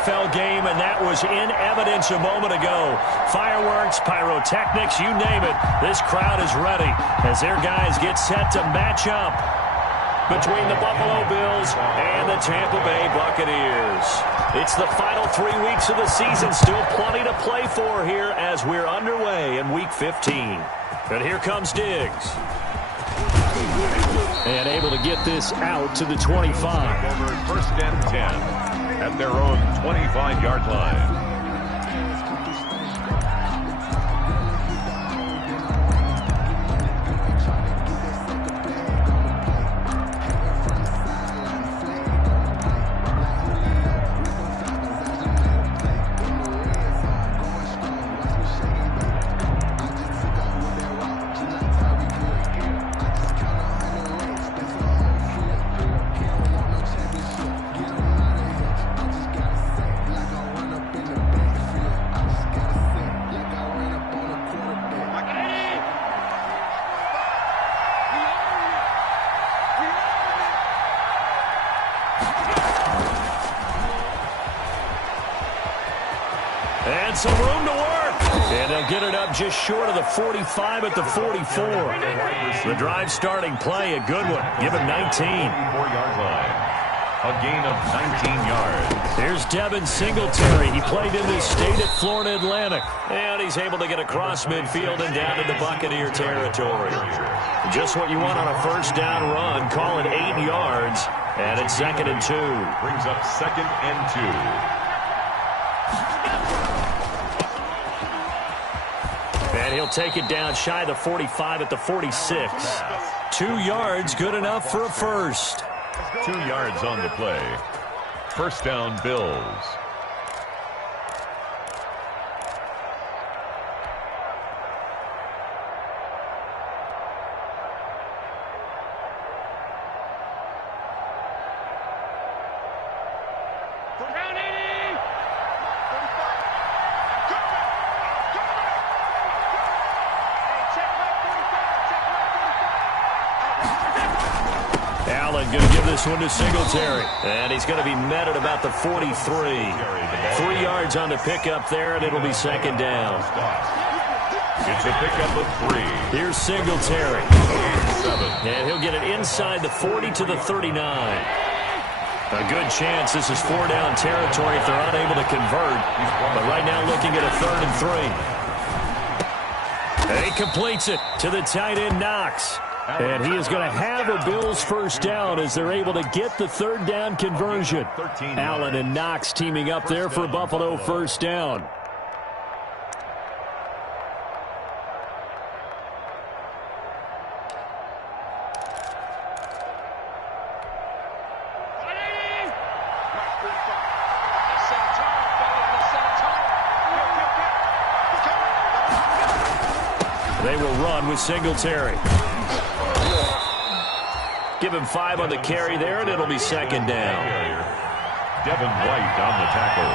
NFL game, and that was in evidence a moment ago. Fireworks, pyrotechnics, you name it. This crowd is ready as their guys get set to match up between the Buffalo Bills and the Tampa Bay Buccaneers. It's the final 3 weeks of the season. Still plenty to play for here as we're underway in Week 15. And here comes Diggs. And able to get this out to the 25. First and 10 at their own 25-yard line. And some room to work. And they'll get it up just short of the 45 at the 44. The drive starting play, a good one. Give him 19. 4-yard line. A gain of 19 yards. Here's Devin Singletary. He played in this state at Florida Atlantic. And he's able to get across midfield and down into Buccaneer territory. Just what you want on a first down run. Call it 8 yards. And it's 2nd and 2. Brings up 2nd and 2. And he'll take it down shy of the 45 at the 46. 2 yards, good enough for a first. 2 yards on the play. First down, Bills. Allen going to give this one to Singletary. And he's going to be met at about the 43. 3 yards on the pickup there, and it'll be 2nd down. It's a pickup of 3. Here's Singletary. And he'll get it inside the 40 to the 39. A good chance this is 4-down territory if they're unable to convert. But right now looking at a 3rd and 3. And he completes it to the tight end, Knox. And he is going to have a Bills first down as they're able to get the 3rd down conversion. Allen and Knox teaming up there for Buffalo first down. They will run with Singletary. Give him 5 on the carry there, and it'll be 2nd down. Devin White on the tackle.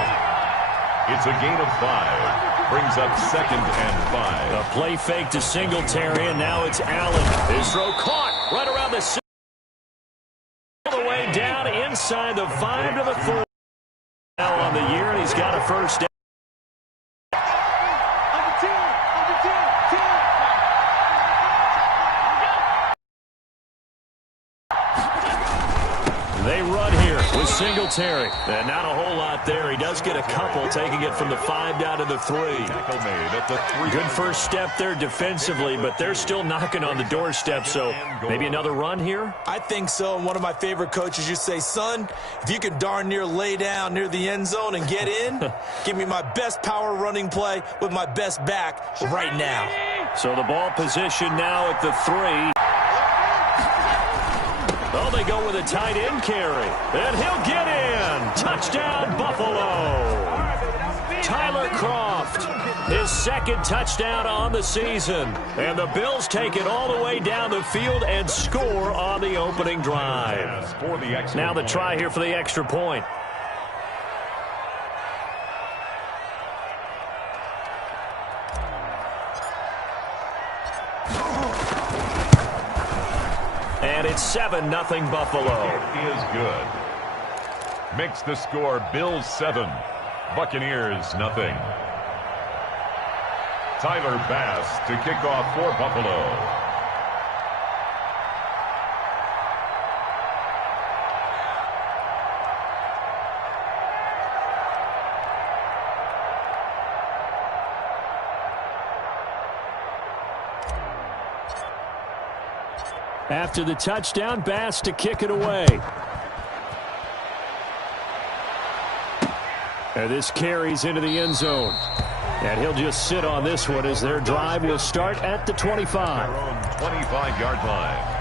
It's a gain of 5. Brings up 2nd and 5. A play fake to Singletary, and now it's Allen. His throw caught right around the center. All the way down inside the 5 to the 4. Now on the year, and he's got a first down. They run here with Singletary. And not a whole lot there. He does get a couple, taking it from the 5 down to the 3. Tackle made at the 3. Good first step there defensively, but they're still knocking on the doorstep, so maybe another run here? I think so, and one of my favorite coaches used to say, son, if you can darn near lay down near the end zone and get in, give me my best power running play with my best back right now. So the ball position now at the 3. Oh, they go with a tight end carry. And he'll get in. Touchdown, Buffalo. Tyler Kroft, his 2nd touchdown on the season. And the Bills take it all the way down the field and score on the opening drive. Now the try here for the extra point. And it's 7-0 Buffalo. It is good. Makes the score Bills 7, Buccaneers, nothing. Tyler Bass to kick off for Buffalo. After the touchdown, Bass to kick it away. And this carries into the end zone. And he'll just sit on this one as their drive will start at the 25. Their own 25-yard line.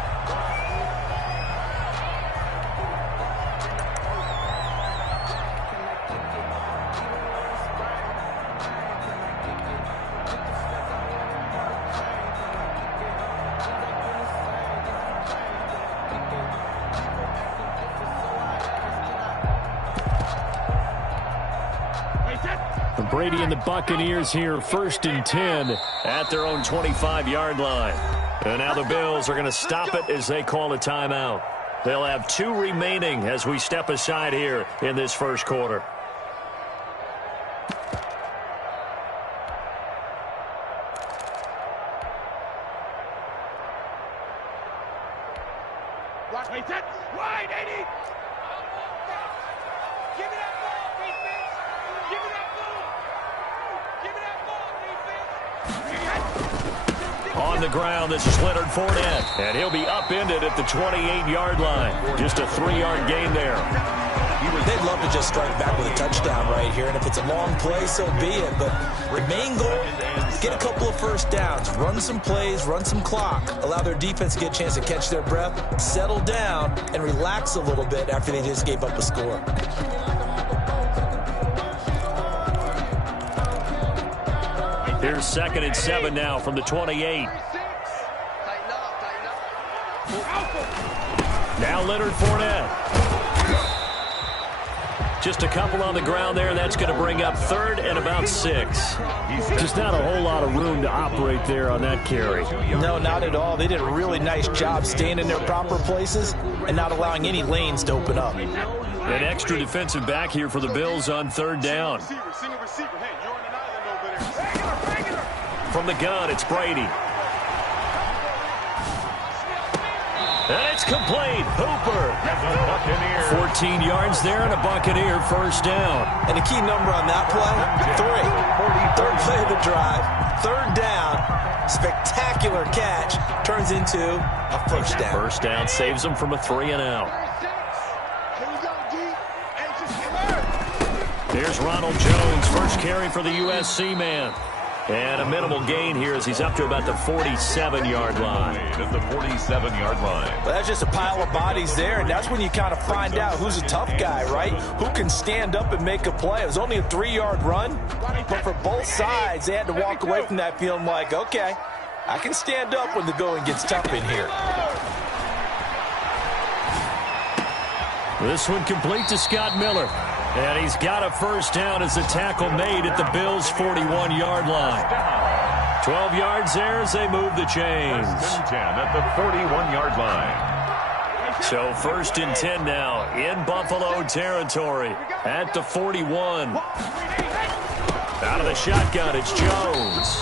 Brady and the Buccaneers here, 1st and 10 at their own 25-yard line. And now the Bills are going to stop it as they call a timeout. They'll have 2 remaining as we step aside here in this first quarter. Wide, 80. Give me that ball, defense. Give me that ball. Give me that ball, defense. On the ground, this is Leonard Fournette. And he'll be upended at the 28-yard line. Just a 3-yard gain there. They'd love to just strike back with a touchdown right here, and if it's a long play, so be it. But the main goal, get a couple of first downs, run some plays, run some clock, allow their defense to get a chance to catch their breath, settle down, and relax a little bit after they just gave up a score. Here's 2nd and 7 now from the 28. Now Leonard Fournette. Just a couple on the ground there. That's going to bring up 3rd and about 6. Just not a whole lot of room to operate there on that carry. No, not at all. They did a really nice job staying in their proper places and not allowing any lanes to open up. An extra defensive back here for the Bills on 3rd down. From the gun, it's Brady. And it's complete. Hooper. 14 yards there and a Buccaneer first down. And the key number on that play, 3. 3rd play of the drive, 3rd down, spectacular catch, turns into a first down. First down saves them from a 3 and out. Here's Ronald Jones, first carry for the USC man. And a minimal gain here as he's up to about the 47-yard line. At the 47-yard line. Well, that's just a pile of bodies there, and that's when you kind of find out who's a tough guy, right? Who can stand up and make a play. It was only a 3-yard run, but for both sides, they had to walk away from that feeling like, okay, I can stand up when the going gets tough in here. This one complete to Scott Miller. And he's got a first down as the tackle made at the Bills' 41-yard line. 12 yards there as they move the chains. 10 at the 41-yard line. So 1st and 10 now in Buffalo territory at the 41. Out of the shotgun, it's Jones.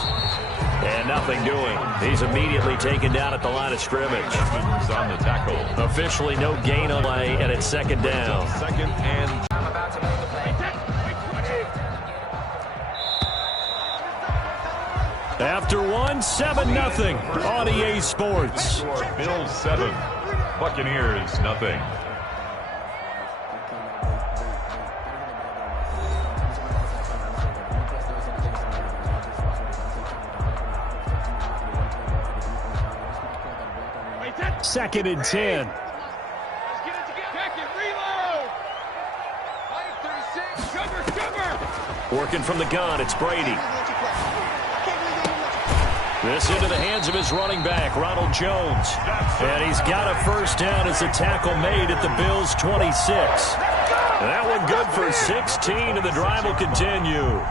And nothing doing. He's immediately taken down at the line of scrimmage. On the tackle. Officially no gain on play, and it's 2nd down. 2nd and after 1, 7-0 on EA Sports. Bills 7, Buccaneers nothing. Second and 10. Working from the gun, it's Brady. This into the hands of his running back, Ronald Jones. And he's got a first down as the tackle made at the Bills' 26. That one good for 16, and the drive will continue.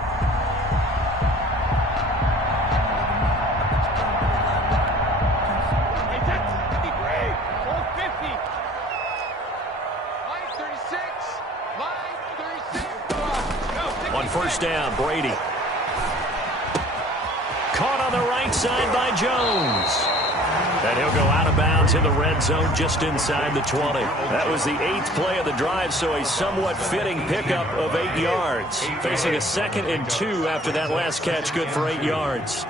On first down, Brady. Caught on the right side by Jones. And he'll go out of bounds in the red zone just inside the 20. That was the 8th play of the drive, so a somewhat fitting pickup of 8 yards. Facing a 2nd and 2 after that last catch, good for 8 yards.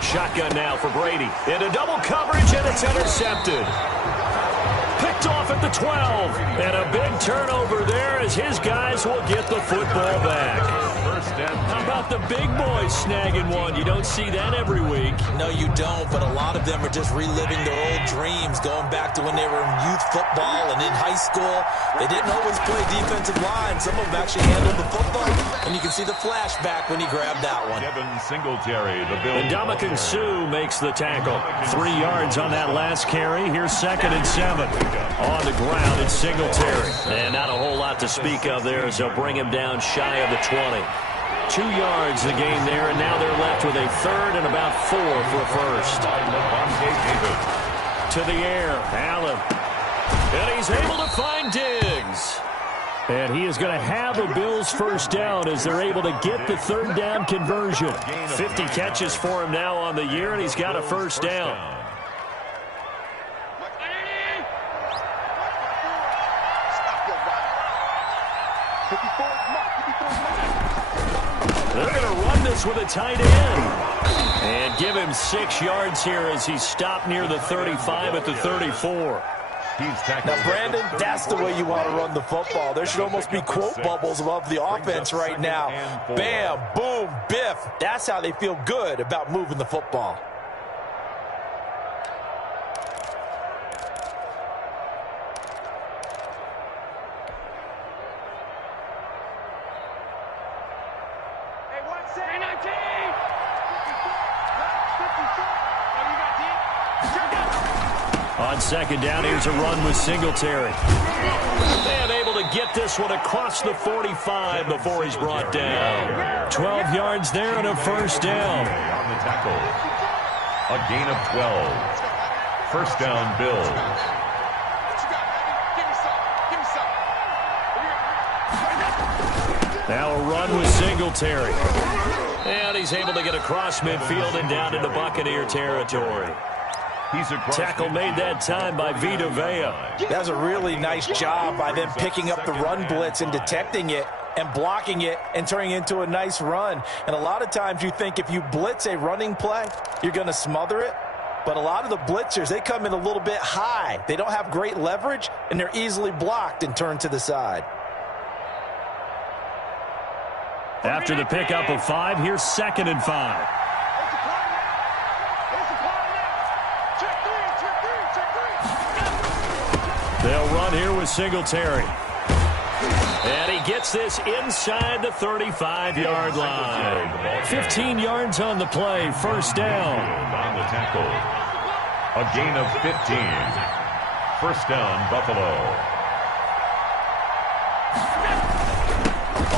Shotgun now for Brady. Into double coverage, and it's intercepted. Picked off at the 12. And a big turnover there as his guys will get the football back. How about the big boys snagging one? You don't see that every week. No, you don't, but a lot of them are just reliving their old dreams, going back to when they were in youth football and in high school. They didn't always play defensive line. Some of them actually handled the football, and you can see the flashback when he grabbed that one. Devin Singletary, the Bills. And Ndamukong Suh makes the tackle. 3 yards on that last carry. Here's 2nd and 7. On the ground, it's Singletary. And not a whole lot to speak of there as they'll bring him down shy of the 20. 2 yards the game there, and now they're left with a 3rd and about 4 for a first. To the air, Allen. And he's able to find Diggs. And he is going to have a Bills first down as they're able to get the 3rd down conversion. 50 catches for him now on the year, and he's got a first down. They're going to run this with a tight end. And give him 6 yards here as he's stopped near the 35 at the 34. Now, Brandon, that's the way you want to run the football. There should almost be quote bubbles above the offense right now. Bam, boom, biff. That's how they feel good about moving the football. On 2nd down, here's a run with Singletary. And able to get this one across the 45 before he's brought down. 12 yards there and a first down. On the tackle. A gain of 12. First down, Bills. Now a run with Singletary. And he's able to get across midfield and down into Buccaneer territory. Tackle made that time by Vita Vea. That's a really nice job by them picking up the run blitz and detecting it and blocking it and turning it into a nice run. And a lot of times you think if you blitz a running play, you're going to smother it. But a lot of the blitzers, they come in a little bit high. They don't have great leverage, and they're easily blocked and turned to the side. After the pickup of 5, here's 2nd and 5. They'll run here with Singletary. And he gets this inside the 35-yard line. 15 yards on the play, first down. On the tackle. A gain of 15. First down, Buffalo.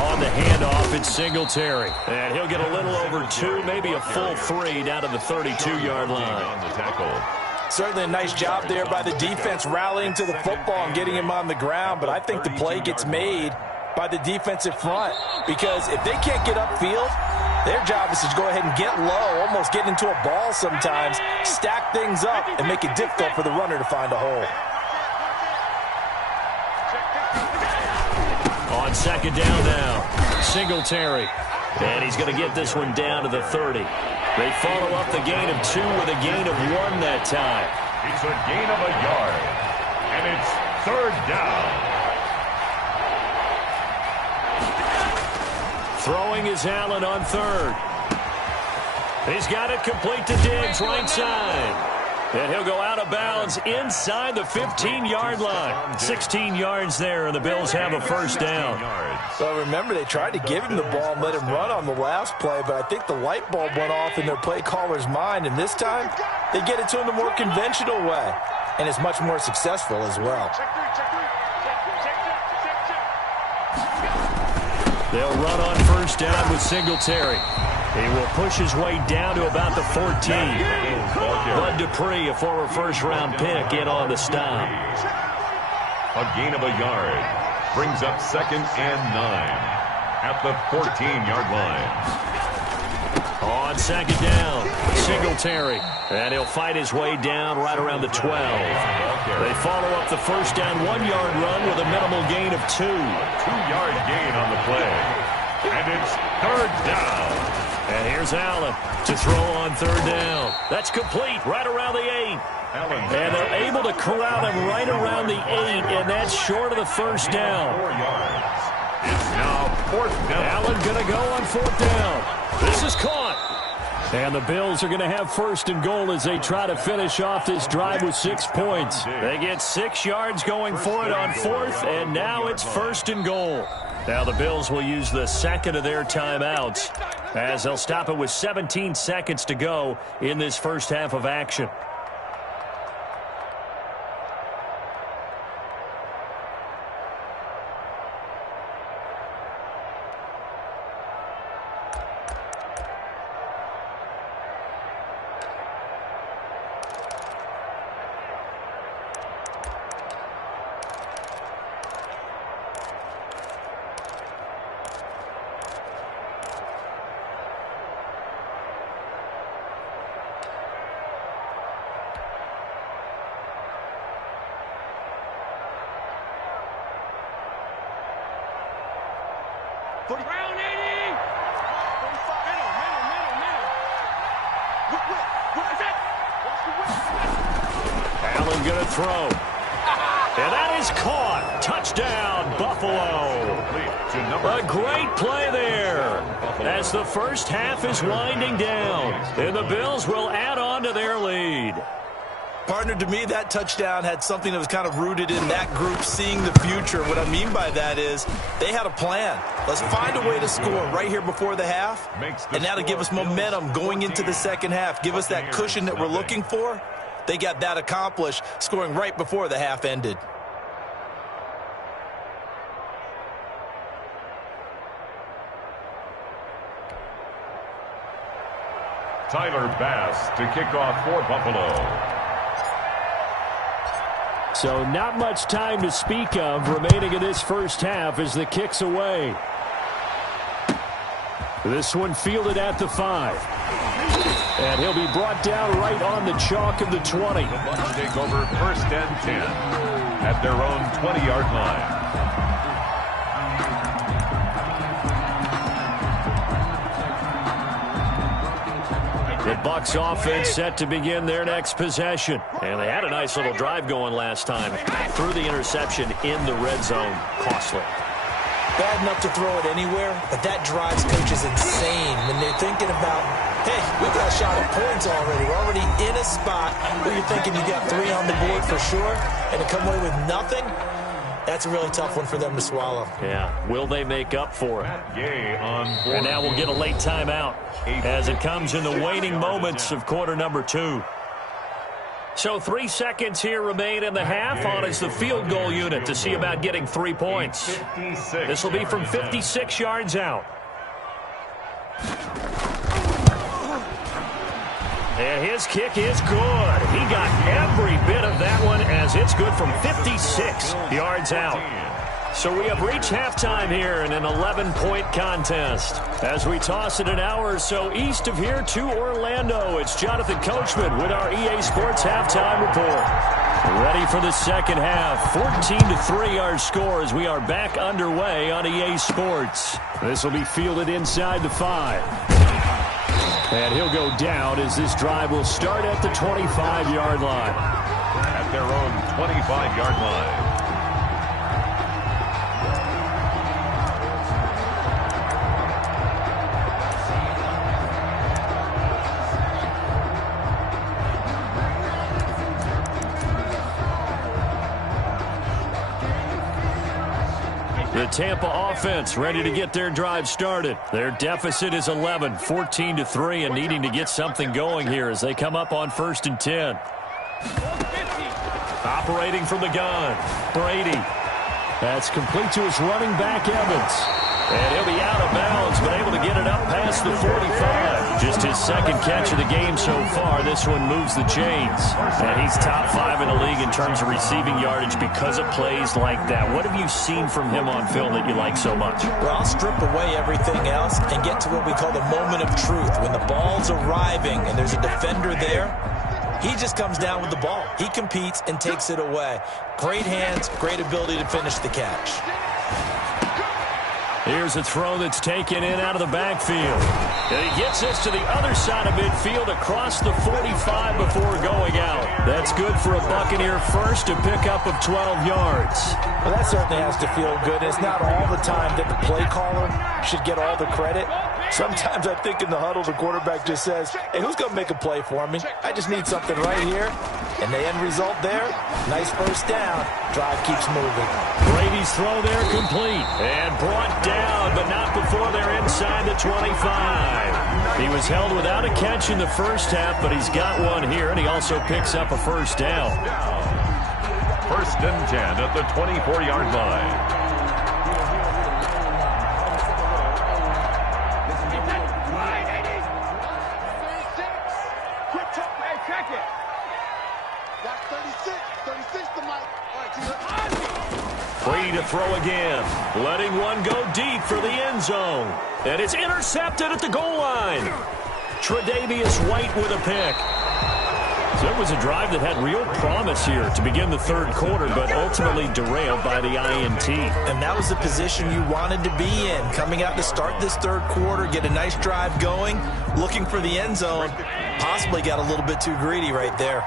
On the handoff, it's Singletary. And he'll get a little over 2, maybe a full 3 down to the 32-yard line. On the tackle. Certainly a nice job there by the defense rallying to the football and getting him on the ground, but I think the play gets made by the defensive front because if they can't get upfield, their job is to go ahead and get low, almost get into a ball sometimes, stack things up, and make it difficult for the runner to find a hole. On 2nd down now, Singletary. And he's going to get this one down to the 30. They follow up the gain of 2 with a gain of 1 that time. It's a gain of a yard, and it's 3rd down. Throwing is Allen on 3rd. He's got it complete to Diggs, right side. And he'll go out of bounds inside the 15-yard line. 16 yards there, and the Bills have a first down. Well, remember, they tried to give him the ball and let him run on the last play, but I think the light bulb went off in their play caller's mind, and this time they get it to him the more conventional way, and it's much more successful as well. They'll run on first down with Singletary. He will push his way down to about the 14. Bud Dupree, a former first-round pick, in on the stop. A gain of a yard brings up 2nd and 9 at the 14-yard line. On 2nd down, Singletary. And he'll fight his way down right around the 12. They follow up the first down 1-yard run with a minimal gain of 2. 2-yard gain on the play. And it's 3rd down. And here's Allen to throw on 3rd down. That's complete right around the 8. And they're able to corral him right around the 8, and that's short of the first down. 4 yards. It's now 4th down. Allen going to go on 4th down. This is caught. And the Bills are going to have 1st and goal as they try to finish off this drive with 6 points. They get 6 yards going for it on 4th, and now it's 1st and goal. Now the Bills will use the 2nd of their timeouts as they'll stop it with 17 seconds to go in this first half of action. Round 80. Middle. What is that? Allen going to throw. And that is caught. Touchdown, Buffalo. A great play there as the first half is winding down. And the Bills will add on to their lead. Partner, to me, that touchdown had something that was kind of rooted in that group seeing the future. What I mean by that is they had a plan. Let's find a way to score right here before the half, and that'll give us momentum going into the second half, give us that cushion that we're looking for. They got that accomplished, scoring right before the half ended. Tyler Bass to kick off for Buffalo. So not much time to speak of remaining in this first half as the kick's away. This one fielded at the 5. And he'll be brought down right on the chalk of the 20. The Bucs take over 1st and 10 at their own 20-yard line. The Bucs offense set to begin their next possession. And they had a nice little drive going last time. Threw the interception in the red zone. Costly. Bad enough to throw it anywhere, but that drives coaches insane when they're thinking about, hey, we got a shot at points already. We're already in a spot where you're thinking you got 3 on the board for sure, and to come away with nothing, that's a really tough one for them to swallow. Yeah. Will they make up for it? And now we'll get a late timeout as it comes in the waning moments of quarter number 2. So 3 seconds here remain in the half on as the field goal unit to see about getting 3 points. This will be from 56 yards out. And his kick is good. He got every bit of that one as it's good from 56 yards out. So we have reached halftime here in an 11-point contest. As we toss it an hour or so east of here to Orlando, it's Jonathan Coachman with our EA Sports Halftime Report. Ready for the second half. 14-3 our score as we are back underway on EA Sports. This will be fielded inside the 5. And he'll go down as this drive will start at the 25-yard line. At their own 25-yard line. The Tampa offense ready to get their drive started. Their deficit is 11, 14-3, and needing to get something going here as they come up on 1st and 10. Operating from the gun, Brady. That's complete to his running back, Evans. And he'll be out of bounds, but able to get it up past the 45. Just his second catch of the game so far. This one moves the chains. And he's top 5 in the league in terms of receiving yardage because of plays like that. What have you seen from him on film that you like so much? Well, I'll strip away everything else and get to what we call the moment of truth. When the ball's arriving and there's a defender there, he just comes down with the ball. He competes and takes it away. Great hands, great ability to finish the catch. Here's a throw that's taken in out of the backfield. And he gets this to the other side of midfield across the 45 before going out. That's good for a Buccaneer first, a pickup of 12 yards. Well, that certainly has to feel good. It's not all the time that the play caller should get all the credit. Sometimes I think in the huddle, the quarterback just says, hey, who's going to make a play for me? I just need something right here. And the end result there, nice first down. Drive keeps moving. Brady's throw there complete. And brought down, but not before they're inside the 25. He was held without a catch in the first half, but he's got one here, and he also picks up a first down. First and 10 at the 24-yard line. Brady to throw again, letting one go deep for the end zone. And it's intercepted at the goal line. Tre'Davious White with a pick. So it was a drive that had real promise here to begin the third quarter, but ultimately derailed by the INT. And that was the position you wanted to be in. Coming out to start this third quarter, get a nice drive going, looking for the end zone. Possibly got a little bit too greedy right there.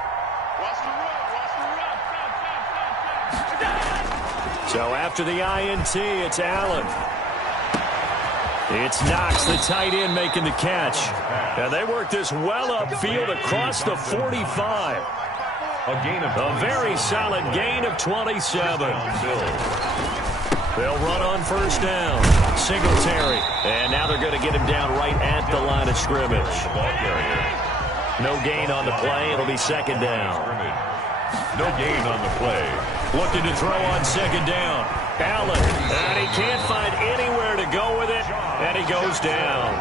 So after the INT, it's Allen. It's Knox, the tight end, making the catch. And they work this well upfield across the 45. A very solid gain of 27. They'll run on first down. Singletary. And now they're going to get him down right at the line of scrimmage. No gain on the play. It'll be second down. No gain on the play. Looking to throw on second down. Allen, and he can't find anywhere to go with it, and he goes down.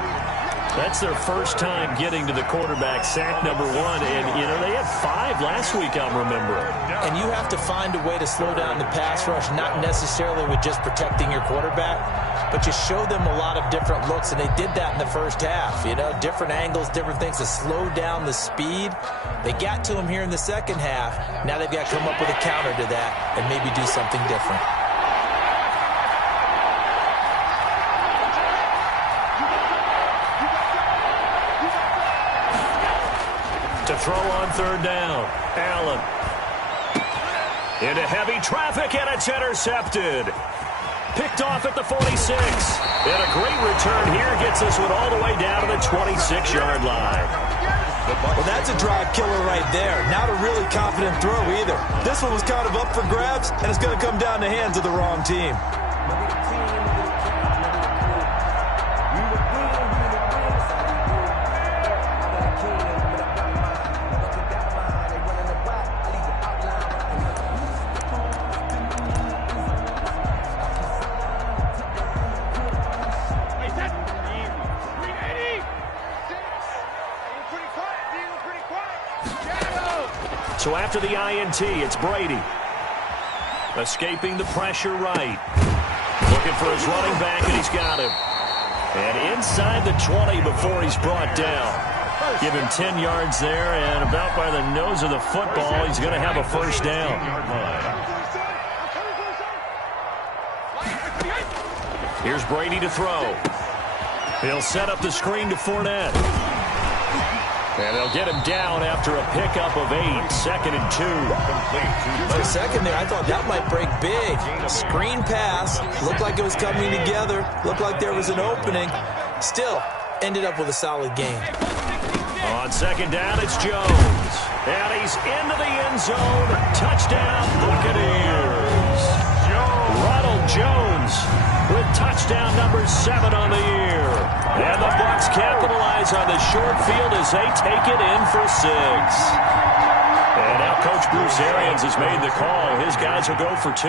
That's their first time getting to the quarterback, sack number 1, and, you know, they had 5 last week, I'm remembering. And you have to find a way to slow down the pass rush, not necessarily with just protecting your quarterback, but you show them a lot of different looks, and they did that in the first half. You know, different angles, different things to slow down the speed. They got to him here in the second half. Now they've got to come up with a counter to that and maybe do something different. To throw on third down, Allen. Into heavy traffic, and it's intercepted. Picked off at the 46. And a great return here gets this one all the way down to the 26-yard line. Well, that's a drive killer right there. Not a really confident throw either. This one was kind of up for grabs, and it's going to come down the hands of the wrong team. So after the INT, it's Brady. Escaping the pressure right. Looking for his running back, and he's got him. And inside the 20 before he's brought down. Give him 10 yards there, and about by the nose of the football, he's going to have a first down. Here's Brady to throw. He'll set up the screen to Fournette. And they'll get him down after a pickup of 8, 2nd and 2. For a second there, I thought that might break big. Screen pass. Looked like it was coming together. Looked like there was an opening. Still, ended up with a solid game. On second down, it's Jones. And he's into the end zone. Touchdown, Buccaneers. Ronald Jones with touchdown number 7 on the year. And the Bucs capitalize on the short field as they take it in for 6. And now Coach Bruce Arians has made the call. His guys will go for 2.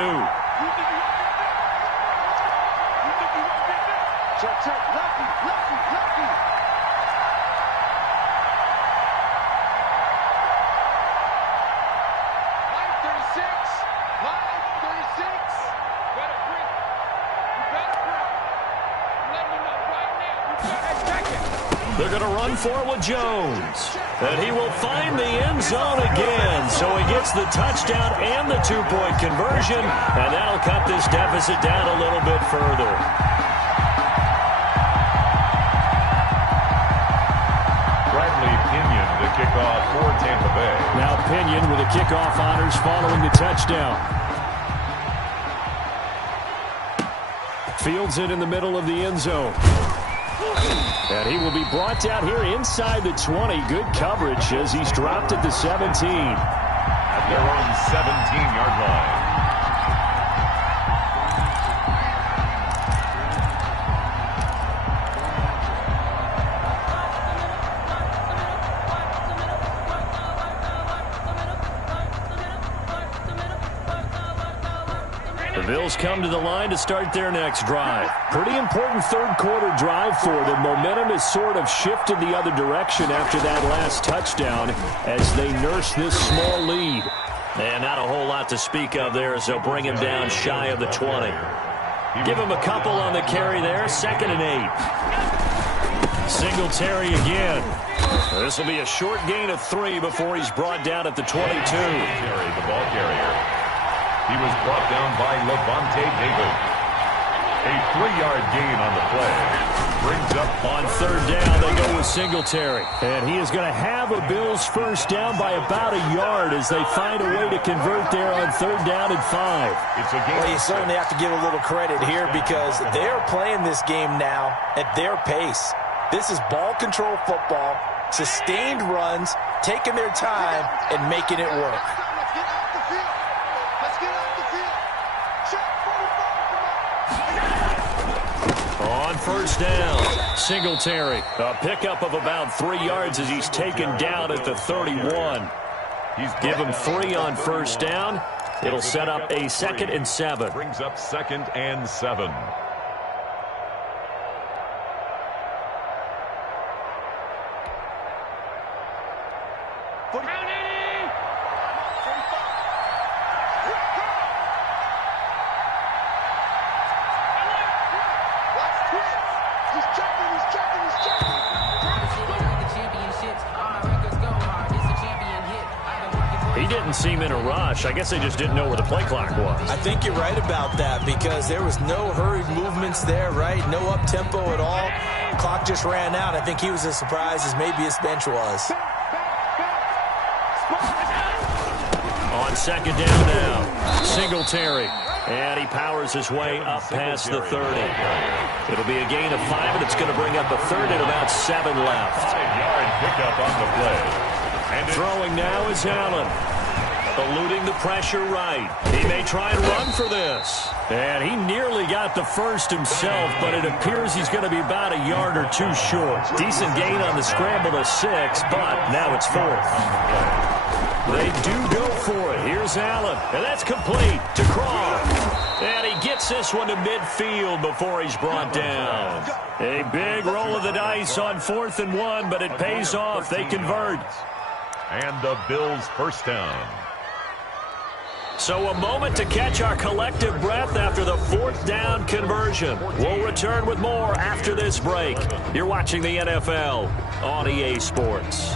They're going to run for it with Jones. And he will find the end zone again. So he gets the touchdown and the two-point conversion. And that'll cut this deficit down a little bit further. Bradley Pinion, the kickoff for Tampa Bay. Now Pinion with the kickoff honors following the touchdown. Fields it in the middle of the end zone. And he will be brought down here inside the 20. Good coverage as he's dropped at the 17. At their own 17-yard line. The Bills come to the line to start their next drive. Pretty important third-quarter drive for them. Momentum has sort of shifted the other direction after that last touchdown as they nurse this small lead. And not a whole lot to speak of there as they'll bring him down shy of the 20. Give him a couple on the carry there. 2nd and 8. Singletary again. This will be a short gain of 3 before he's brought down at the 22. Terry, the ball carrier. He was brought down by Levante David. A 3-yard gain on the play. Brings up on 3rd down. They go with Singletary. And he is going to have a Bills first down by about a yard as they find a way to convert there on 3rd down and 5. It's a game. Well, you certainly have to give a little credit here because they're playing this game now at their pace. This is ball control football, sustained runs, taking their time, and making it work. On 1st down, Singletary. A pickup of about 3 yards as he's taken down at the 31. Give him 3 on 1st down. It'll set up a 2nd and 7. Brings up 2nd and 7. He didn't seem in a rush. I guess they just didn't know where the play clock was. I think you're right about that because there was no hurried movements there, right? No up-tempo at all. Clock just ran out. I think he was as surprised as maybe his bench was. On 2nd down now, Singletary. And he powers his way up past the 30. It'll be a gain of 5, and it's going to bring up a 3rd and about 7 left. 5-yard pickup on the play. And throwing now is Allen. Eluding the pressure right. He may try and run for this. And he nearly got the first himself, but it appears he's going to be about a yard or 2 short. Decent gain on the scramble to 6, but now it's 4th. They do go for it. Here's Allen. And that's complete to Craw. And he gets this one to midfield before he's brought down. A big roll of the dice on 4th and 1, but it pays off. They convert. And the Bills first down. So a moment to catch our collective breath after the 4th down conversion. We'll return with more after this break. You're watching the NFL on EA Sports.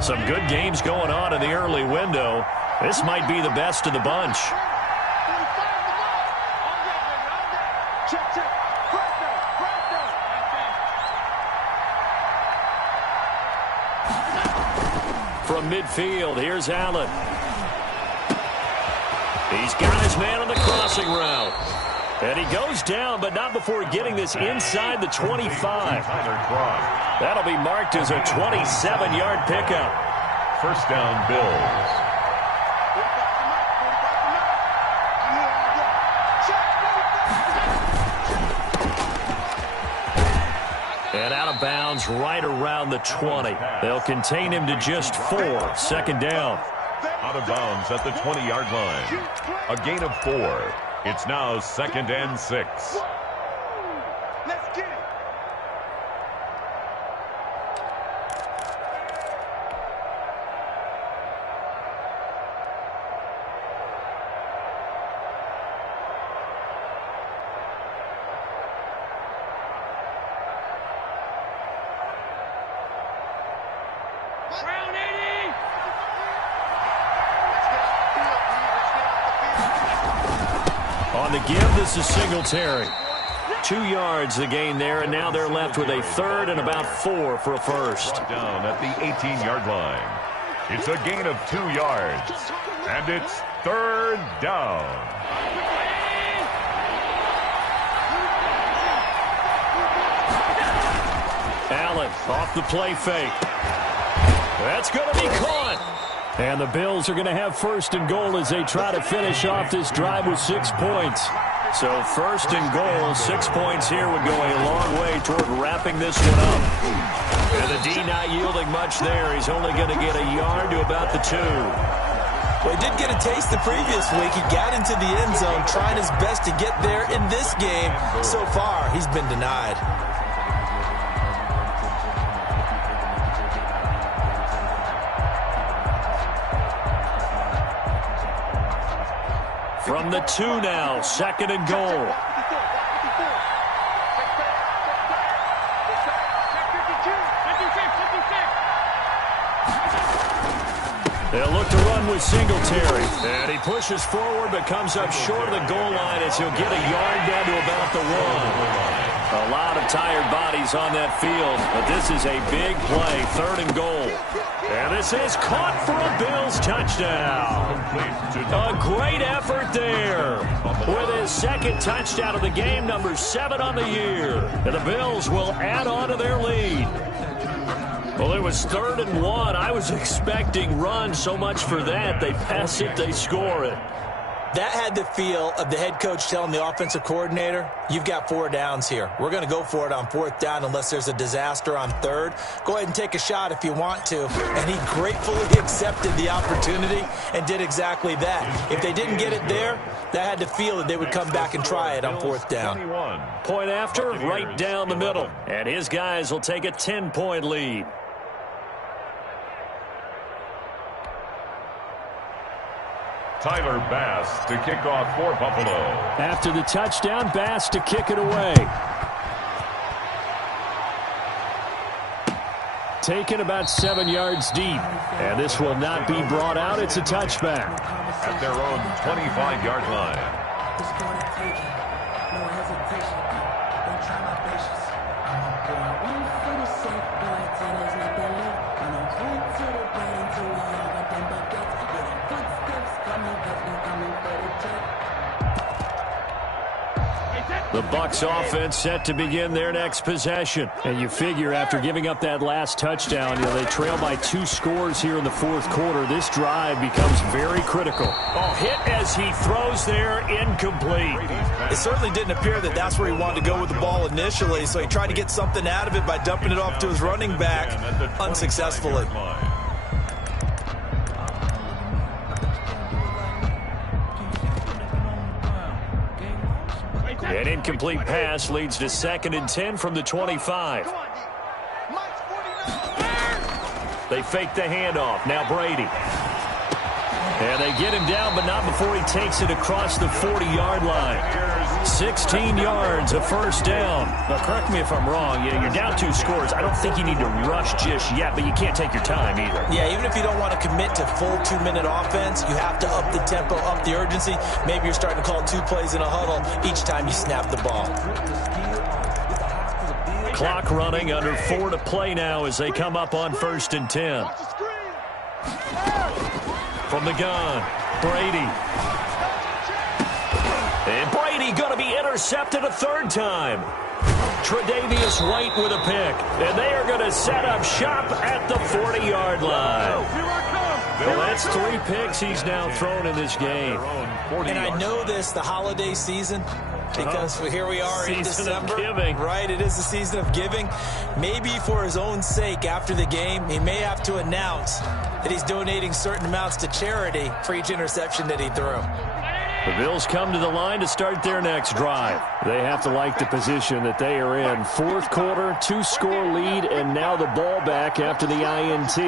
Some good games going on in the early window. This might be the best of the bunch. From midfield, here's Allen. He's got his man on the crossing route. And he goes down, but not before getting this inside the 25. That'll be marked as a 27-yard pickup. First down, Bills. And out of bounds right around the 20. They'll contain him to just 4. 2nd down. Out of bounds at the 20-yard line. A gain of 4. It's now 2nd and 6. Let's get it. Round 80. On the give, this is Singletary. 2 yards the gain there, and now they're left with a 3rd and about 4 for a first. Down at the 18-yard line. It's a gain of 2 yards. And it's 3rd down. Allen off the play fake. That's going to be caught. And the Bills are going to have 1st and goal as they try to finish off this drive with 6 points. So 1st and goal, 6 points here would go a long way toward wrapping this one up. And the D not yielding much there. He's only going to get a yard to about the 2. Well, he did get a taste the previous week. He got into the end zone, trying his best to get there in this game. So far, he's been denied. From the 2 now, 2nd and goal. They'll look to run with Singletary. And he pushes forward but comes up short of the goal line as he'll get a yard down to about the 1. A lot of tired bodies on that field, but this is a big play, 3rd and goal. And this is caught for a Bills touchdown. A great effort there. With his 2nd touchdown of the game, number 7 on the year. And the Bills will add on to their lead. Well, it was 3rd and 1. I was expecting run, so much for that. They pass it, they score it. That had the feel of the head coach telling the offensive coordinator, you've got 4 downs here. We're going to go for it on 4th down unless there's a disaster on 3rd. Go ahead and take a shot if you want to. And he gratefully accepted the opportunity and did exactly that. If they didn't get it there, that had the feel that they would come back and try it on 4th down. Point after, right down the middle. And his guys will take a 10-point lead. Tyler Bass to kick off for Buffalo. After the touchdown, Bass to kick it away. Taken about 7 yards deep. And this will not be brought out. It's a touchback. At their own 25-yard line. The Bucs offense set to begin their next possession. And you figure after giving up that last touchdown, they trail by 2 scores here in the 4th quarter. This drive becomes very critical. Oh, hit as he throws there, incomplete. It certainly didn't appear that that's where he wanted to go with the ball initially, so he tried to get something out of it by dumping it off to his running back unsuccessfully. An incomplete pass leads to 2nd and 10 from the 25. They fake the handoff. Now Brady. And they get him down, but not before he takes it across the 40-yard line. 16 yards, a 1st down. Now, correct me if I'm wrong. You're down 2 scores. I don't think you need to rush just yet, but you can't take your time either. Yeah, even if you don't want to commit to full 2-minute offense, you have to up the tempo, up the urgency. Maybe you're starting to call 2 plays in a huddle each time you snap the ball. Clock running, under 4 to play now as they come up on 1st and 10. From the gun, Brady. And Brady going to be intercepted a 3rd time. Tre'Davious White with a pick. And they are going to set up shop at the 40-yard line. Well, that's 3 picks he's now thrown in this game. And I know this, the holiday season, Because here we are in December. Giving. Right, it is the season of giving. Maybe for his own sake after the game, he may have to announce that he's donating certain amounts to charity for each interception that he threw. The Bills come to the line to start their next drive. They have to like the position that they are in. Fourth quarter, 2-score lead, and now the ball back after the INT.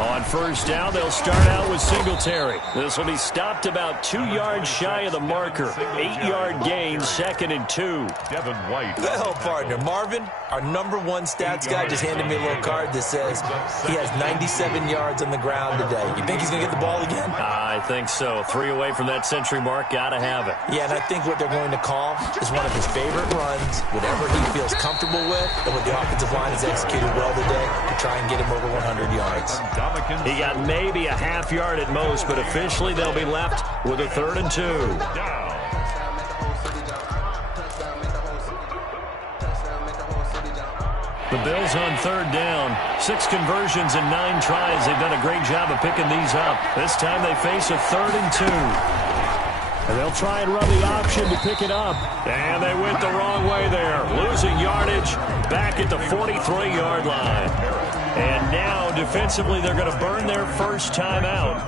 On first down, they'll start out with Singletary. This will be stopped about 2 yards shy of the marker. 8-yard gain, 2nd and 2. Devin White. Well, partner, Marvin, our #1 stats guy, just handed me a little card that says he has 97 yards on the ground today. You think he's going to get the ball again? I think so. 3 away from that century mark. Got to have it. Yeah, and I think what they're going to call is one of his favorite runs, whatever he feels comfortable with, and what the offensive line has executed well today to try and get him over 100 yards. He got maybe a half yard at most, but officially they'll be left with a 3rd and 2. The Bills on 3rd down. 6 conversions and 9 tries. They've done a great job of picking these up. This time they face a 3rd and 2. And they'll try and run the option to pick it up. And they went the wrong way there. Losing yardage back at the 43-yard line. And now, defensively, they're going to burn their first time out.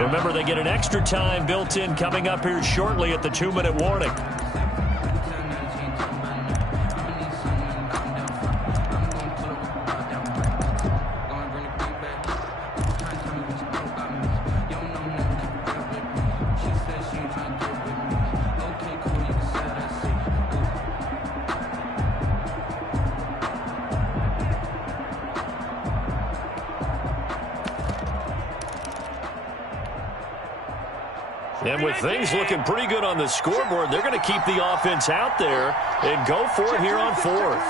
Remember, they get an extra time built in coming up here shortly at the 2-minute warning. And with things looking pretty good on the scoreboard, they're going to keep the offense out there and go for it here on 4th.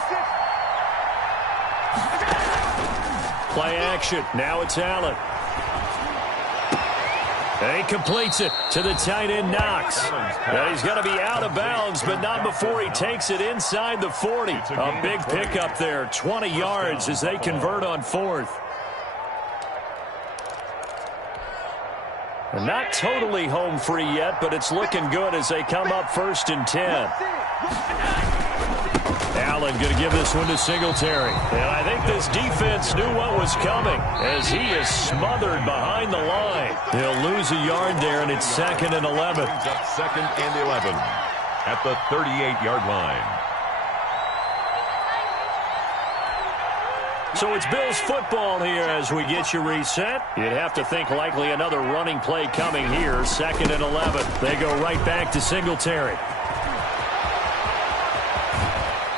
Play action. Now it's Allen. And he completes it to the tight end, Knox. Now he's going to be out of bounds, but not before he takes it inside the 40. A big pickup there, 20 yards as they convert on 4th. Not totally home free yet, but it's looking good as they come up 1st and 10. Allen going to give this one to Singletary. And I think this defense knew what was coming as he is smothered behind the line. He'll lose a yard there, and it's 2nd and 11. Brings up 2nd and 11 at the 38-yard line. So it's Bills football here as we get you reset. You'd have to think likely another running play coming here. 2nd and 11. They go right back to Singletary.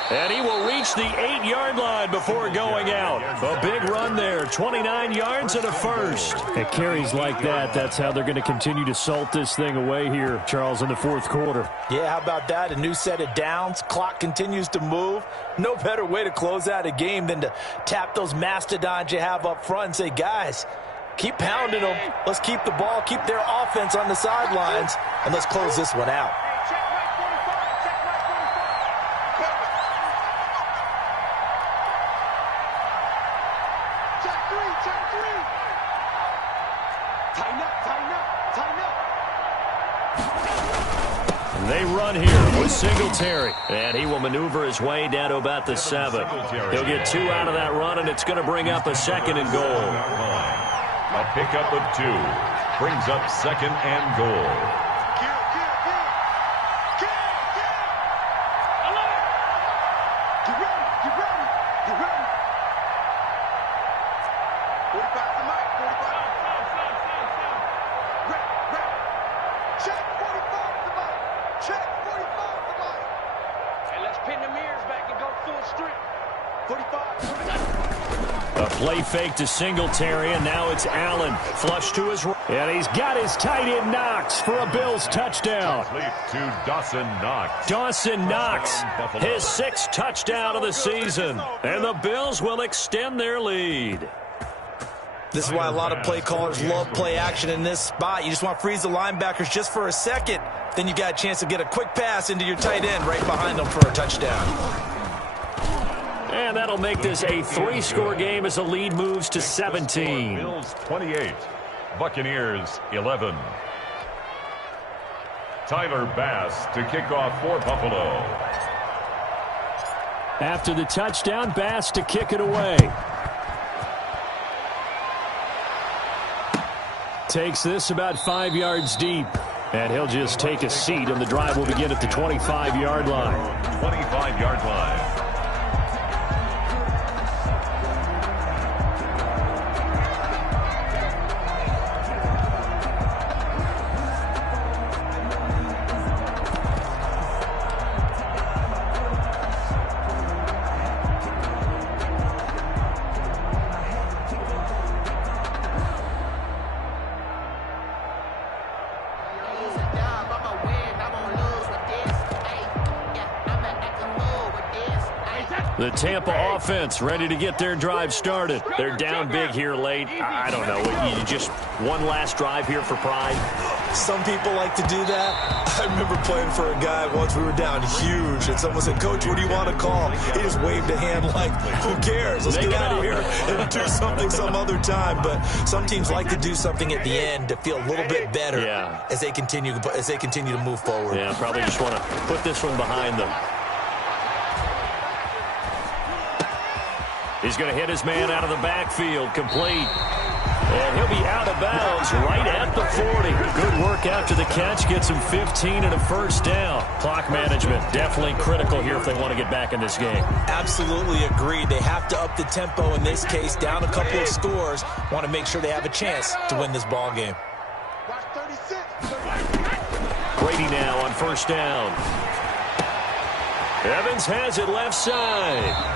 And he will reach the 8-yard line before going out. A big run there. 29 yards and a first. At carries like that, that's how they're going to continue to salt this thing away here, Charles, in the 4th quarter. Yeah, how about that? A new set of downs. Clock continues to move. No better way to close out a game than to tap those mastodons you have up front and say, guys, keep pounding them. Let's keep the ball, keep their offense on the sidelines, and let's close this one out. They run here with Singletary, and he will maneuver his way down to about the 7. He'll get 2 out of that run, and it's going to bring up a 2nd and goal. A pickup of 2 brings up 2nd and goal. Play fake to Singletary, and now it's Allen. Flush to his right. And he's got his tight end Knox for a Bills touchdown. Complete to Dawson Knox. Dawson Knox, his 6th touchdown of the season. And the Bills will extend their lead. This is why a lot of play callers love play action in this spot. You just want to freeze the linebackers just for a second. Then you got a chance to get a quick pass into your tight end right behind them for a touchdown. And that'll make this a 3-score game as the lead moves to 17. Bills 28, Buccaneers 11. Tyler Bass to kick off for Buffalo. After the touchdown, Bass to kick it away. Takes this about 5 yards deep. And he'll just take a seat, and the drive will begin at the 25-yard line. 25-yard line. The Tampa offense ready to get their drive started. They're down big here late. I don't know. You just one last drive here for pride. Some people like to do that. I remember playing for a guy once. We were down huge, and someone said, "Coach, what do you want to call?" He just waved a hand like, "Who cares? Let's get out of here and do something some other time." But some teams like to do something at the end to feel a little bit better as they continue to move forward. Yeah, probably just want to put this one behind them. He's going to hit his man out of the backfield, complete. And he'll be out of bounds right at the 40. Good work after the catch. Gets him 15 and a first down. Clock management definitely critical here if they want to get back in this game. Absolutely agreed. They have to up the tempo in this case, down a couple of scores. Want to make sure they have a chance to win this ball game. Brady now on first down. Evans has it left side.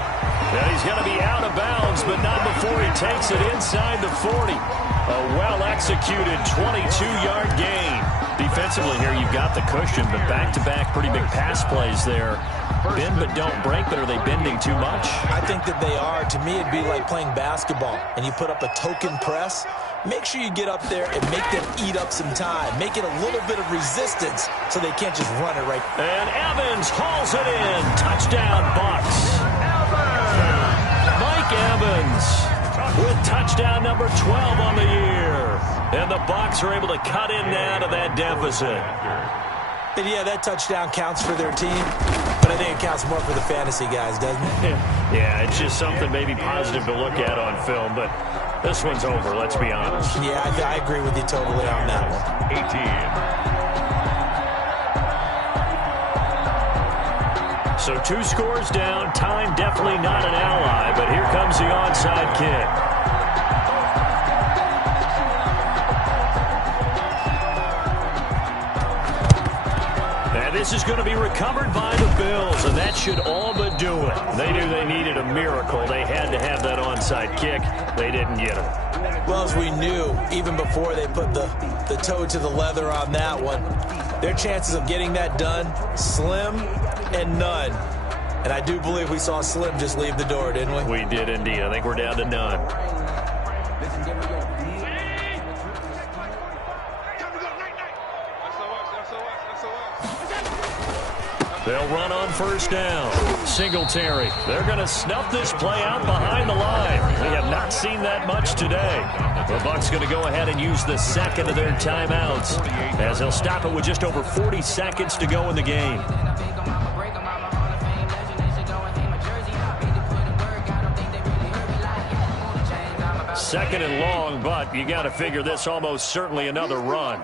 And he's going to be out of bounds, but not before he takes it inside the 40. A well-executed 22-yard gain. Defensively here, you've got the cushion, but back-to-back pretty big pass plays there. Bend but don't break, but are they bending too much? I think that they are. To me, it'd be like playing basketball, and you put up a token press. Make sure you get up there and make them eat up some time. Make it a little bit of resistance so they can't just run it right. And Evans hauls it in. Touchdown, Bucks. Mike Evans with touchdown number 12 on the year. And the Bucs are able to cut in now to that deficit. And yeah, that touchdown counts for their team, but I think it counts more for the fantasy guys, doesn't it? Yeah, it's just something maybe positive to look at on film, but this one's over, let's be honest. Yeah, I agree with you totally on that one. 18. So 2 scores down. Time definitely not an ally, but here comes the onside kick. And this is going to be recovered by the Bills, and that should all but do it. They knew they needed a miracle. They had to have that onside kick. They didn't get it. Well, as we knew, even before they put the toe to the leather on that one, their chances of getting that done, slim and none. And I do believe we saw Slim just leave the door, didn't we? We did indeed. I think we're down to none. They'll run on first down. Singletary. They're going to snuff this play out behind the line. We have not seen that much today. The Bucs going to go ahead and use the second of their timeouts as they'll stop it with just over 40 seconds to go in the game. Second and long, but you got to figure this almost certainly another run.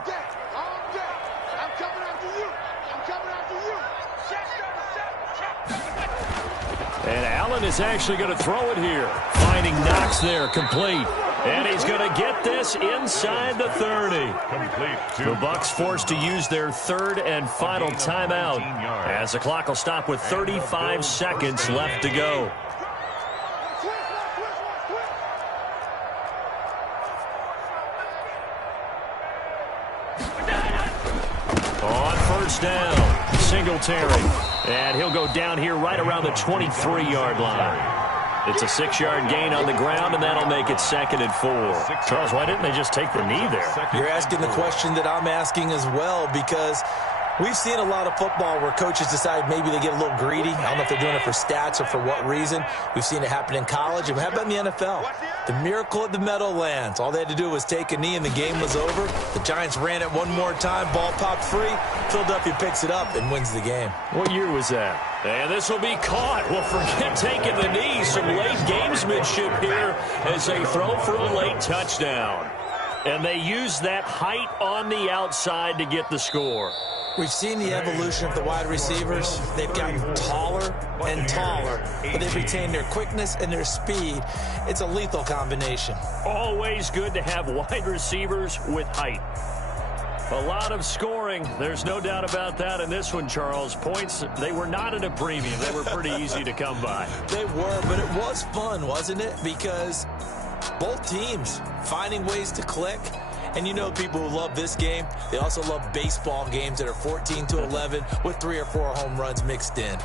And Allen is actually going to throw it here. Finding Knox there, complete. And he's going to get this inside the 30. The Bucs forced to use their third and final timeout as the clock will stop with 35 seconds left to go. On first down, Singletary. And he'll go down here right around the 23-yard line. It's a 6-yard gain on the ground, and that'll make it 2nd and 4. Charles, why didn't they just take the knee there? You're asking the question that I'm asking as well, because We've seen a lot of football where coaches decide maybe they get a little greedy. I don't know if they're doing it for stats or for what reason. We've seen it happen in college. And how about in the NFL? The miracle of the Meadowlands. All they had to do was take a knee and the game was over. The Giants ran it one more time. Ball popped free. Philadelphia picks it up and wins the game. What year was that? And this will be caught. Well, forget taking the knee. Some late gamesmanship here as they throw for a late touchdown. And they use that height on the outside to get the score. We've seen the evolution of the wide receivers. They've gotten taller and taller, but they've retained their quickness and their speed. It's a lethal combination. Always good to have wide receivers with height. A lot of scoring. There's no doubt about that in this one, Charles. Points, they were not at a premium. They were pretty easy to come by. They were, but it was fun, wasn't it? Because both teams finding ways to click. And you know people who love this game, they also love baseball games that are 14-11 with 3 or 4 home runs mixed in.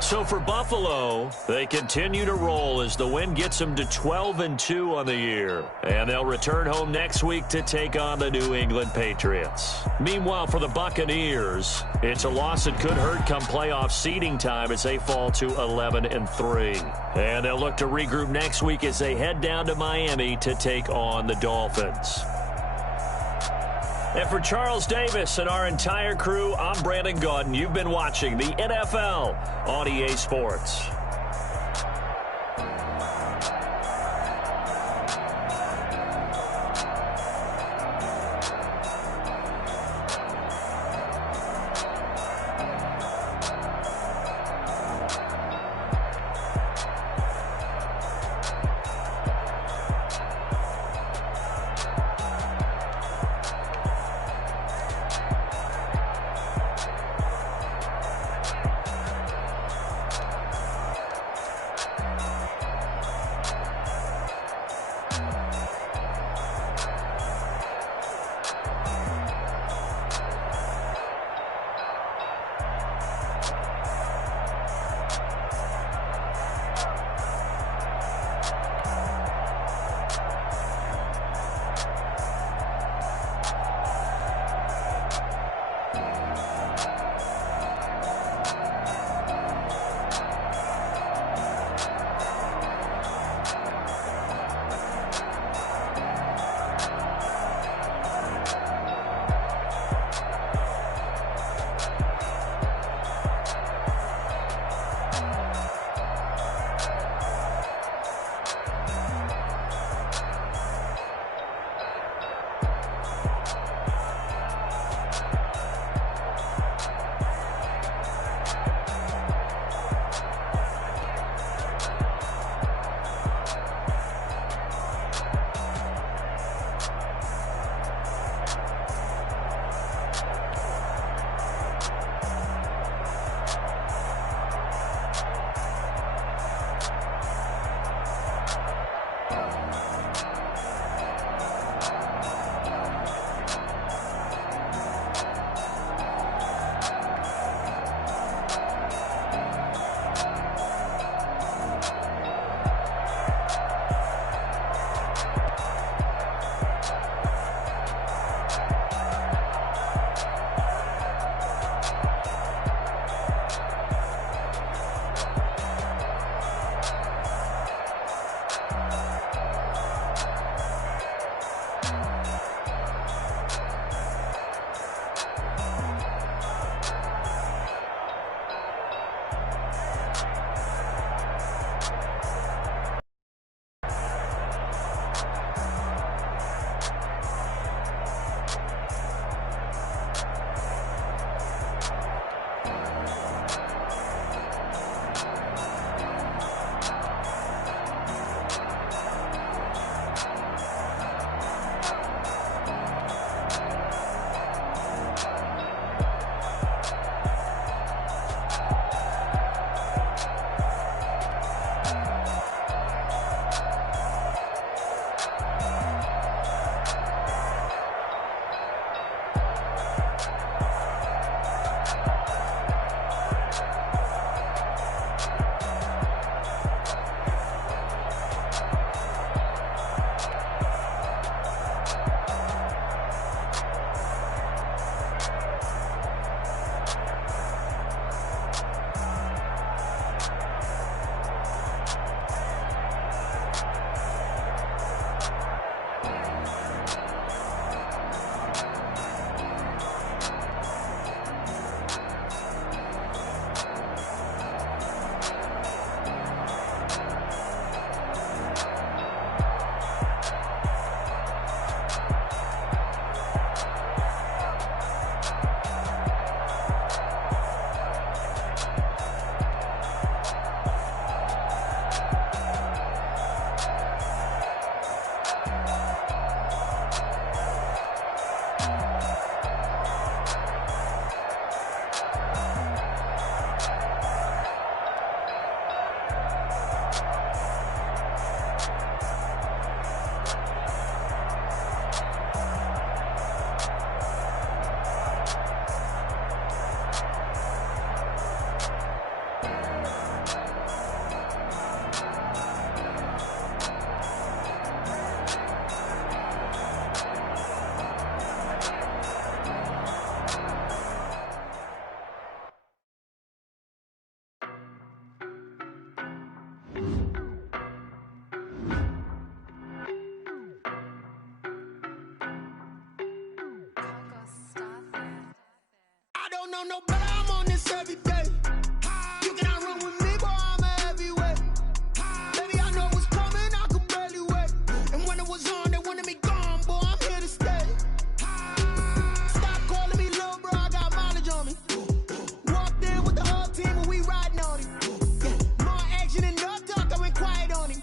So for Buffalo, they continue to roll as the win gets them to 12-2 on the year. And they'll return home next week to take on the New England Patriots. Meanwhile, for the Buccaneers, it's a loss that could hurt come playoff seeding time as they fall to 11-3. And they'll look to regroup next week as they head down to Miami to take on the Dolphins. And for Charles Davis and our entire crew, I'm Brandon Gaudin. You've been watching the NFL on EA Sports. know no better, I'm on this every day. You cannot run with me, boy, I'm a heavyweight. Baby, I know what's coming, I could barely wait. And when it was on, they wanted me gone, boy, I'm here to stay. Stop calling me little bro, I got mileage on me. Walked in with the whole team and we riding on him. Yeah, more action than no talk, I went quiet on him.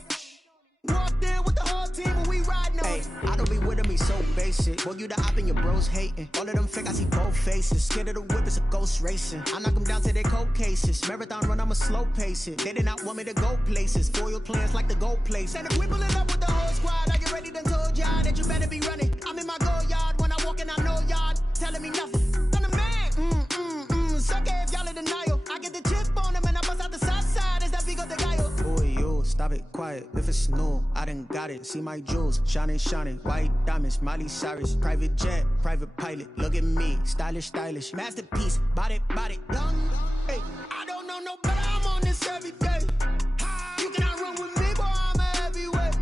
Walked in with the whole team and we riding on him. I don't be with him, he's so basic. Boy, you the op and your bros hating. All of them fake, I see both faces. Scared of the whip, it's a ghost racing. I knock them down to their cold cases. Marathon run, I'ma slow pace it. They did not want me to go places. Foil plans like the gold place. And if we pulling up with the whole squad, I get ready to told y'all that you better be running. I'm in my go yard when I walk in, I know y'all telling me nothing. I'm the man, suck it if y'all in denial. I get the chip on him and I bust out the south side. Is that Vigo de Gallo? Boy, you, stop it, quiet. If it's new, I done got it. See my jewels, shining, shining. White diamonds, Miley Cyrus. Private jet, private pilot. Look at me, stylish, stylish. Masterpiece, body, young. Hey, I don't know no better, I'm on this every day. You cannot run with me, boy, I'm a heavyweight.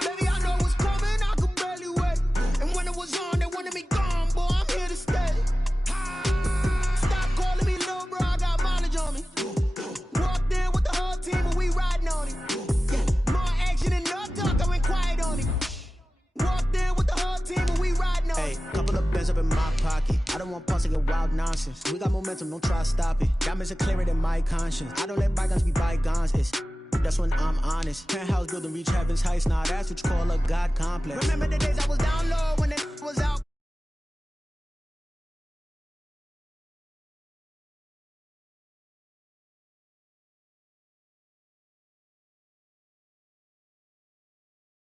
Baby, I know what's coming, I could barely wait. And when it was on, they wanted me gone, boy, I'm here to stay. Stop calling me little bro, I got mileage on me. Walked in with the whole team and we riding on him. Yeah, more action than no talk, I went quiet on him. Walked in with the whole team and we riding on him. Couple of bands up in my pocket. I don't want pause to get wild nonsense. We got momentum, don't try to stop it. Diamonds are clearer than my conscience. I don't let bygones be bygones. That's when I'm honest. Penthouse building, reach heaven's heights. Now that's what you call a God complex. Remember the days I was down low when it was out.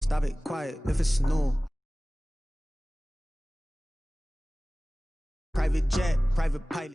Stop it, quiet. If it's new. Private jet, private pilot.